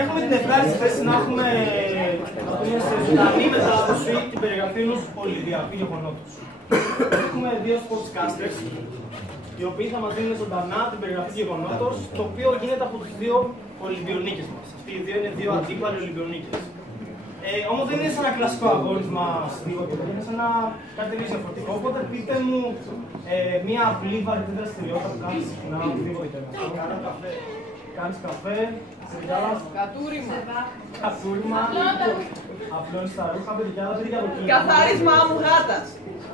Έχουμε την ευχάριστη θέση να έχουμε σε ζωντανή μετάδοση την περιγραφή ενός Ολυμπιακού γεγονότος. Έχουμε δύο sportscasters, οι οποίοι θα μας δίνουν ζωντανά την περιγραφή του γεγονότος, το οποίο γίνεται από τους δύο Ολυμπιονίκες μας. Αυτοί οι δύο είναι δύο αντίπαλοι Ολυμπιονίκες. Όμως δεν είναι σαν ένα κλασικό αγώνισμα οτιδήποτε, είναι σαν κάτι τελείως διαφορετικό. Οπότε πείτε μου μια απλή βαρετή δραστηριότητα που κάνεις συχνά, οτιδήποτε. Κάνεις καφέ, σιρτάρας. Κατούριμα. Κατούριμα. Απλώνεις τα ρούχα, παιδιά από εκεί. Καθάρισμα άμμου γάτας.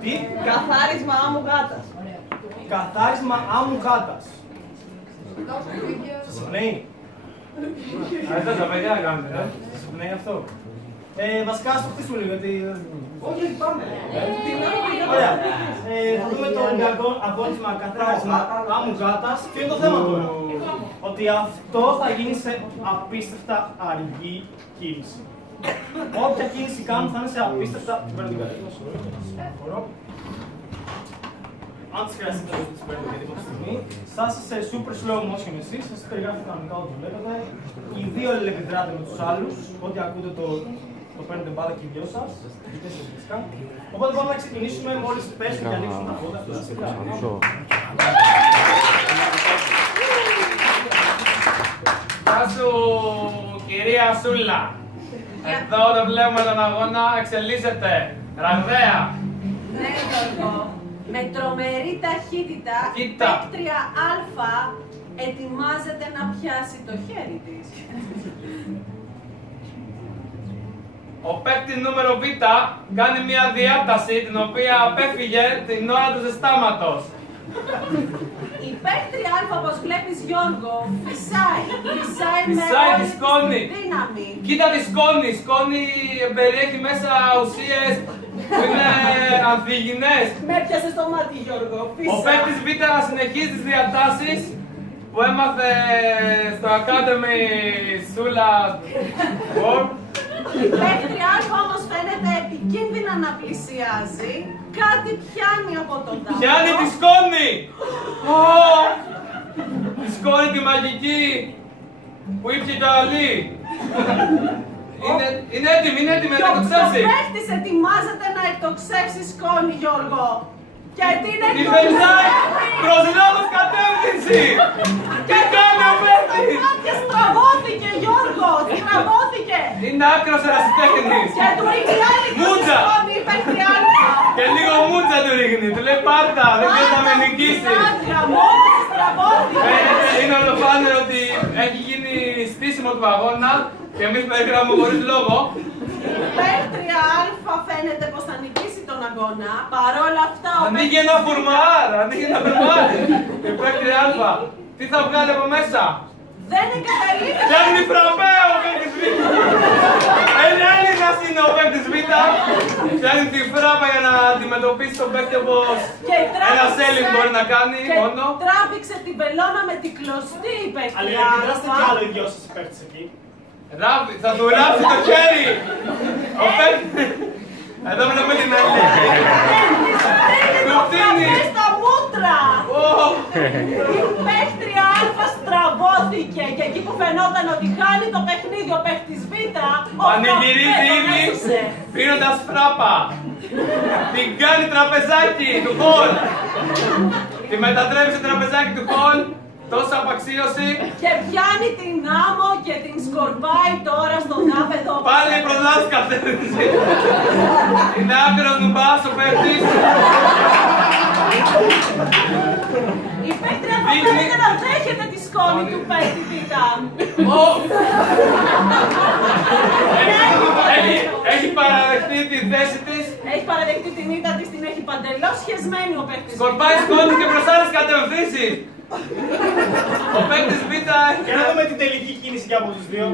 Τι? Καθάρισμα άμμου γάτας. Καθάρισμα άμμου γάτας. Σας πνέει? Αυτό τα παιδιά να κάνετε. Σας πνέει αυτό? Βασικά στο χτίσουμε λίγο, γιατί... Όχι, πάμε. Ωραία. Θα δούμε το Ολυμπιακό αγώνισμα καθάρισμα άμμου γάτας. Ποιο είναι το θέμα τώρα? Ότι αυτό θα γίνει σε απίστευτα αργή κίνηση. Όποια κίνηση κάνουν θα είναι σε απίστευτα... Αν τις χρειαστείτε να τις παίρνετε για την στιγμή, θα είστε σε super slow motion εσείς, σας περιγράφετε κανονικά ό,τι βλέπετε. Οι δύο αλληλεπιδράτε με τους άλλους, ό,τι ακούτε το παίρνετε μπάλα και οι δυο σας, φυσικά. Οπότε πάμε να ξεκινήσουμε μόλις πέσουν και ανοίξουν τα πόδια. Γεια σου, κυρία Σούλα. Εδώ το βλέπουμε τον αγώνα, εξελίσσεται. Ραγδαία. Ναι, Γιώργο. Με τρομερή ταχύτητα, η παίκτρια Α ετοιμάζεται να πιάσει το χέρι της. Ο παίκτης νούμερο Β κάνει μια διάταση την οποία απέφυγε την ώρα του ζεστάματος. Η παίκτρια Α, όπως βλέπεις Γιώργο, φυσάει με τη σκόνη. δύναμη. Κοίτα τη σκόνη, η σκόνη περιέχει μέσα ουσίες που είναι ανθυγιεινές. Με έπιασε στο μάτι Γιώργο, Ο παίκτης Β συνεχίζει τις διατάσεις που έμαθε στο Academy Σούλα Sport. Η παίκτρια Α όμως φαίνεται επικίνδυνα να πλησιάζει. Κάτι πιάνει από τον τάφο. Πιάνει τη σκόνη! Τη σκόνη τη μαγική που ήπιε το αλή. Είναι έτοιμη να εκτοξεύσει. Ο παίκτης ετοιμάζεται να εκτοξεύσει σκόνη, Γιώργο. Και την Τη φερνάει προς λάθος κατεύθυνση. Τι κάνει ο παίκτης? Και στραβώθηκε, Γιώργο! Στραβώθηκε! Είναι άκρος ερασιτέχνης. Και του ρίχνει άλλη Μούτσα. σκόνη, η παίκτρια Α. Και λίγο μούτσα του ρίχνει. Του λέει πάρτα, δεν ξέρει να με νικήσει. Μόλις στραβώθηκε. Είναι ολοφάνερο ότι έχει γίνει στήσιμο του αγώνα και εμείς περιγράφουμε χωρίς λόγο. Η παίκτρια Α φαίνεται πως θα νικήσει τον αγώνα. Παρόλα αυτά ο Ανοίγει ένα φουρμάρ, Η παίκτρια Α, τι θα βγάλει από μέσα? δεν εγκαταλείπει. Φτιάχνει φραμπέ ο παίκτης Β. Έλληνας είναι ο παίκτης Β. Φτιάχνει τη φράπα για να αντιμετωπίσει τον παίκτη όπως ένας Έλλην μπορεί να κάνει μόνο. Και τράβηξε την πελώνα με την κλωστή η παίκτρια. Αλλά για να επιδράσετε κι άλλο οι δυο σας παίκτες εκεί. Θα του ράψει το χέρι. Ο παίκτης. Εδώ βλέπουμε την άλλη. Του φτύνει. Στα μούτρα. Η παίκτρια Α στραβώθηκε και εκεί που φαινόταν ότι χάνει το παιχνίδι ο παίκτης Β, Πανηγυρίζει ήδη πίνοντας φράπα. Την κάνει τραπεζάκι του χολ. Τη μετατρέπει σε τραπεζάκι του χολ. Τόσα απαξίωση. Και πιάνει την άμμο και την σκορπάει τώρα στον δάπεδο. Πάλι προς λάθος κατεύθυνση. Είναι άκρος νουμπάς ο παίκτης. Η παίκτρια θα πρέπει να δέχεται τη σκόνη του παίκτη Β. Έχει παραδεχτεί τη θέση της. Έχει παραδεχτεί την ήττα της, την έχει παντελώς σχεσμένη ο παίκτης Β. Σκορπάει σκόνη και προς άλλες κατευθύνσεις. Ο παίκτης Β. Για να δούμε την τελική κίνηση και από τους δύο.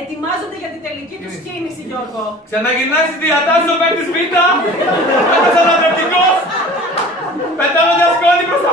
Ετοιμάζονται για την τελική τους κίνηση, Γιώργο. Ξαναγυρνάει στις διατάσεις ο παίκτης Β. Πέτας ανατρεπτικός. Πετάμε μια σκόνη προς τα